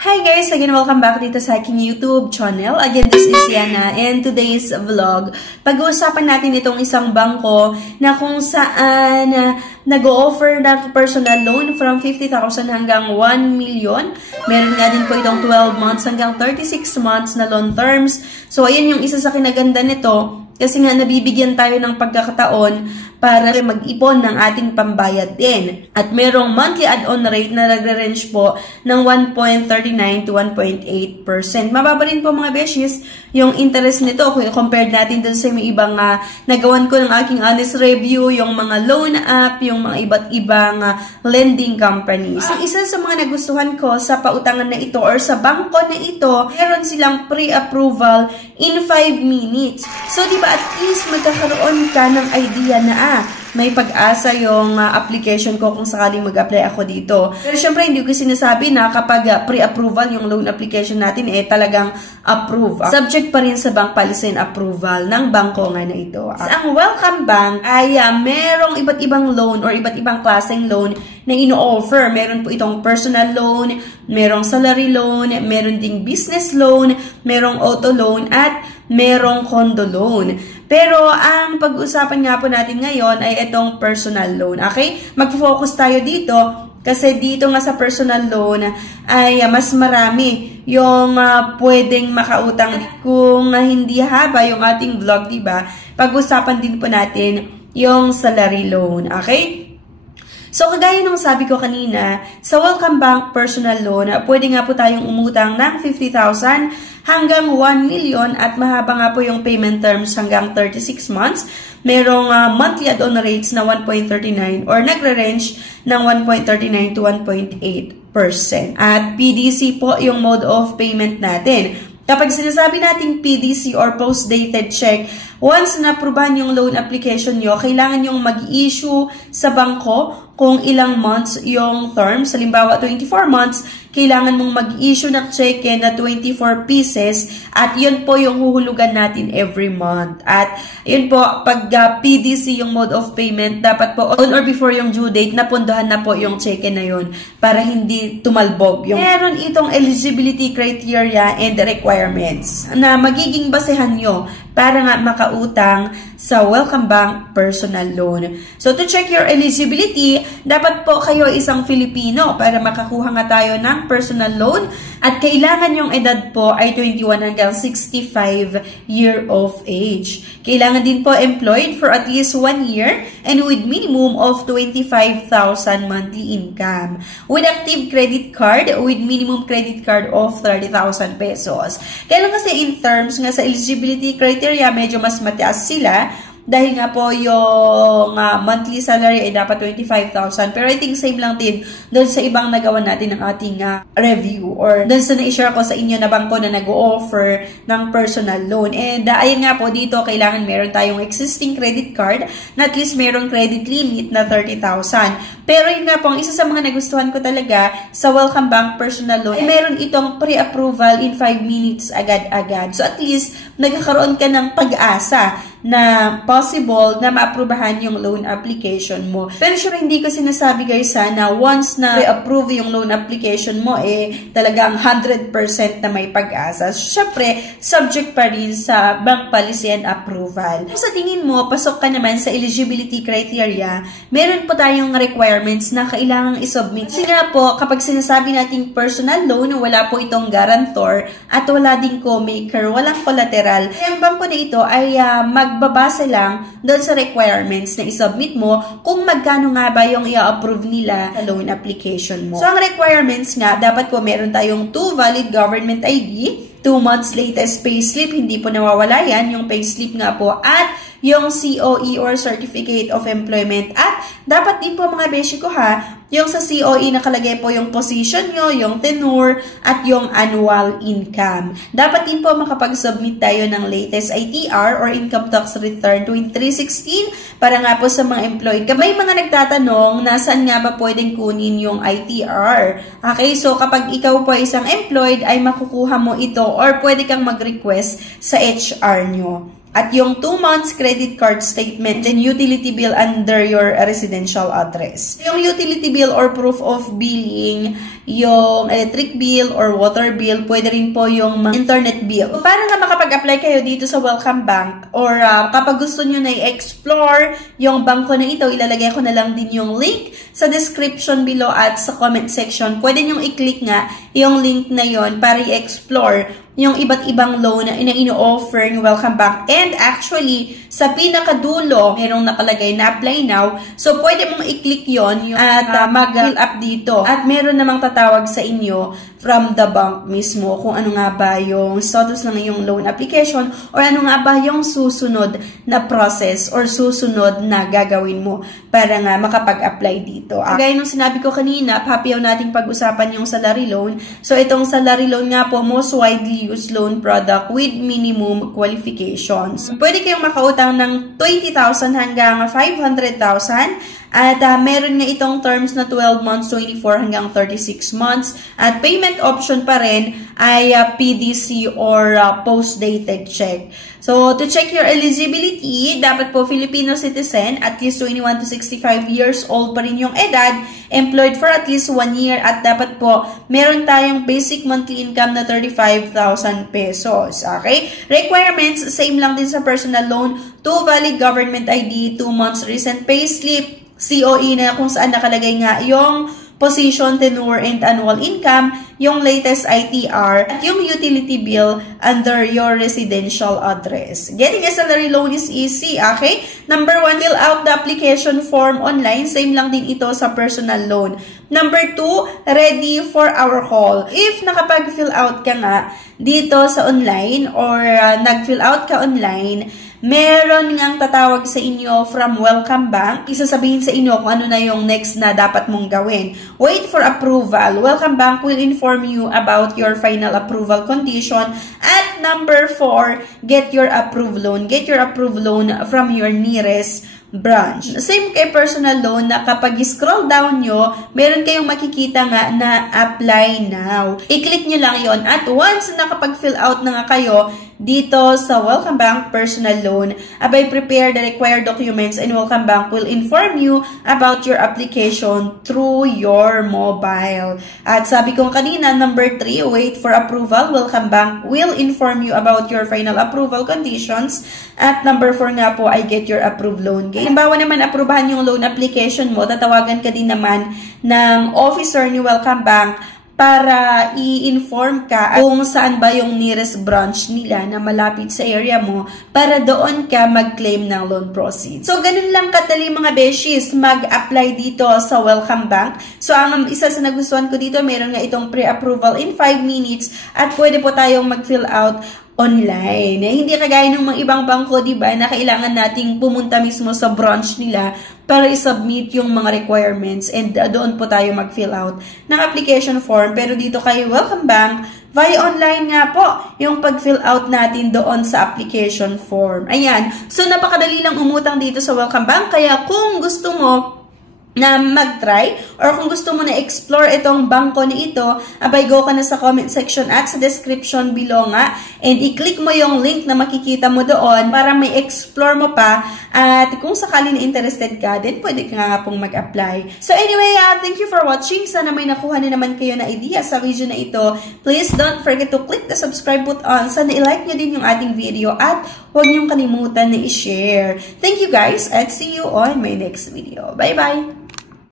Hi guys! Again, welcome back dito sa aking YouTube channel. Again, this is Yana and today's vlog. Pag-uusapan natin itong isang bangko na kung saan nag-o-offer ng personal loan from 50,000 hanggang 1 million. Meron nga din po itong 12 months hanggang 36 months na loan terms. So, ayan yung isa sa kinaganda nito. Kasi nga, nabibigyan tayo ng pagkakataon para mag-ipon ng ating pambayad din. At merong monthly add-on rate na nagre-range po ng 1.39 to 1.8%. Mababa rin po mga beshies yung interest nito kung compared natin dun sa mga ibang nagawan ko ng aking honest review, yung mga loan app, yung mga iba't ibang lending companies. So, isa sa mga nagustuhan ko sa pautangan na ito or sa bangko na ito, meron silang pre-approval in 5 minutes. So, diba at least magkakaroon ka ng idea na may pag-asa yung application ko kung sakaling mag-apply ako dito. Pero syempre, hindi ko sinasabi na kapag pre-approval yung loan application natin, talagang approve. Subject pa rin sa bank policy and approval ng bangko nga na ito. Ang Welcome Bank ay merong iba't ibang loan or iba't ibang klaseng loan na ino-offer. Meron po itong personal loan, merong salary loan, meron ding business loan, merong auto loan, at merong condo loan. Pero ang pag-usapan nga po natin ngayon ay itong personal loan. Okay? Mag-focus tayo dito kasi dito nga sa personal loan ay mas marami yung pwedeng makautang. Kung hindi haba yung ating vlog, diba? Pag-usapan din po natin yung salary loan. Okay? So, kagaya ng sabi ko kanina, sa Welcome Bank personal loan, pwede nga po tayong umutang ng 50,000 hanggang 1 million at mahaba nga po yung payment terms hanggang 36 months. Merong monthly add-on rates na 1.39 or nagre-range ng 1.39 to 1.8%. At PDC po yung mode of payment natin. Kapag sinasabi nating PDC or post-dated check, once na-aprobahan yung loan application nyo, kailangan yung mag-issue sa bangko kung ilang months yung terms. Halimbawa, 24 months, kailangan mong mag-issue ng cheque na 24 pieces at yun po yung huhulugan natin every month. At yun po, pag PDC yung mode of payment, dapat po on or before yung due date, napunduhan na po yung cheque na yun para hindi tumalbog. Meron itong eligibility criteria and requirements na magiging basehan nyo para nga makautang sa Welcome Bank personal loan. So, to check your eligibility, dapat po kayo isang Filipino para makakuha nga tayo ng personal loan at kailangan yung edad po ay 21 hanggang 65 year of age. Kailangan din po employed for at least 1 year and with minimum of 25,000 monthly income. With active credit card, with minimum credit card of 30,000 pesos. Kaya lang kasi in terms nga sa eligibility criteria, medyo mas mataas sila. Dahil nga po yung monthly salary ay dapat 25,000. Pero I think same lang din doon sa ibang nagawa natin ng ating review or doon sa na-share ko sa inyo na bangko na nag-o-offer ng personal loan. And ayun nga po dito, kailangan meron tayong existing credit card na at least merong credit limit na 30,000. Pero yun nga po, ang isa sa mga nagustuhan ko talaga sa Welcome Bank personal loan ay meron itong pre-approval in 5 minutes agad-agad. So at least nagkakaroon ka ng pag-asa na possible na maaprubahan yung loan application mo. Pero sure, hindi ko sinasabi guys na once na approve yung loan application mo, talagang 100% na may pag-asa. Syempre, subject pa rin sa bank policy and approval. Kung sa tingin mo, pasok ka naman sa eligibility criteria, meron po tayong requirements na kailangang isubmit. Kasi nga po, kapag sinasabi nating personal loan, wala po itong guarantor at wala ding co-maker, walang collateral. Ang bangko na ito ay magbabase lang doon sa requirements na isubmit mo kung magkano nga ba yung i-approve nila sa loan application mo. So, ang requirements nga, dapat po meron tayong 2 valid government ID, 2 months latest payslip, hindi po nawawala yan, yung payslip nga po, at yung COE or Certificate of Employment. At dapat din po mga beshi ko yung sa COE nakalagay po yung position nyo, yung tenure, at yung annual income. Dapat din po makapag-submit tayo ng latest ITR or Income Tax Return 2016 para nga po sa mga employed. May mga nagtatanong na saan nga ba pwedeng kunin yung ITR. Okay, so kapag ikaw po isang employed ay makukuha mo ito or pwede kang mag-request sa HR nyo. at yung 2 months credit card statement, then utility bill under your residential address. Yung utility bill or proof of billing, yung electric bill or water bill, pwede rin po yung internet bill. Para na makapag-apply kayo dito sa Welcome Bank or kapag gusto nyo na i-explore yung bangko na ito, ilalagay ko na lang din yung link sa description below at sa comment section. Pwede nyo i-click nga yung link na yon para i-explore yung iba't ibang loan na ino-offer ng Welcome Bank. And actually, sa pinakadulo, merong nakalagay na apply now. So, pwede mong i-click yon at mag-fill up dito. At meron namang tatawag sa inyo from the bank mismo kung ano nga ba yung status ng iyong loan application or ano nga ba yung susunod na process or susunod na gagawin mo para nga makapag-apply dito. Gaya nung sinabi ko kanina, papiyaw nating pag-usapan yung salary loan. So, itong salary loan nga po, most widely used loan product with minimum qualifications. Pwede kayong makautang ng 20,000 hanggang 500,000 at meron nga itong terms na 12 months, 24 hanggang 36 months at payment option pa rin ay PDC or post-dated check. So, to check your eligibility, dapat po Filipino citizen, at least 21 to 65 years old pa rin yung edad, employed for at least 1 year, at dapat po meron tayong basic monthly income na 35,000 pesos. Okay? Requirements, same lang din sa personal loan, 2 valid government ID, 2 months recent payslip, COE na kung saan nakalagay nga yung position, tenure, and annual income, yung latest ITR, at yung utility bill under your residential address. Getting a salary loan is easy, okay? Number 1, fill out the application form online. Same lang din ito sa personal loan. Number 2, ready for our call. If nakapag-fill out ka nga dito sa online or nag-fill out ka online, meron ngang tatawag sa inyo from Welcome Bank. Isasabihin sa inyo kung ano na yung next na dapat mong gawin. Wait for approval. Welcome Bank will inform you about your final approval condition. At number 4, get your approved loan. Get your approved loan from your nearest branch. Same kay personal loan na kapag scroll down nyo, meron kayong makikita nga na apply now. I-click nyo lang yon at once nakapag-fill out na nga kayo dito sa Welcome Bank personal loan, abay prepare the required documents and Welcome Bank will inform you about your application through your mobile. At sabi ko kanina, number 3, wait for approval. Welcome Bank will inform you about your final approval conditions. At number 4 nga po ay get your approved loan. Halimbawa naman, aprubahan yung loan application mo, tatawagan ka din naman ng officer ni Welcome Bank para i-inform ka kung saan ba yung nearest branch nila na malapit sa area mo para doon ka mag-claim ng loan proceeds. So, ganun lang kadali mga beshies mag-apply dito sa Welcome Bank. So, ang isa sa nagustuhan ko dito, meron nga itong pre-approval in 5 minutes at pwede po tayong mag-fill out online. Hindi kagaya ng mga ibang bangko, diba, na kailangan nating pumunta mismo sa branch nila para i-submit yung mga requirements and doon po tayo mag-fill out ng application form. Pero dito kay Welcome Bank, via online nga po yung pag-fill out natin doon sa application form. Ayan. So, napakadali lang umutang dito sa Welcome Bank. Kaya kung gusto mo na mag-try or kung gusto mo na explore itong bangko na ito, abay go ka na sa comment section at sa description below nga and i-click mo yung link na makikita mo doon para may explore mo pa at kung sakali na interested ka, then pwede ka nga pong mag-apply. So anyway, thank you for watching. Sana may nakuha na naman kayo na idea sa video na ito. Please don't forget to click the subscribe button. Sana i-like nyo din yung ating video at huwag nyong kalimutan na i-share. Thank you guys at see you on my next video. Bye-bye!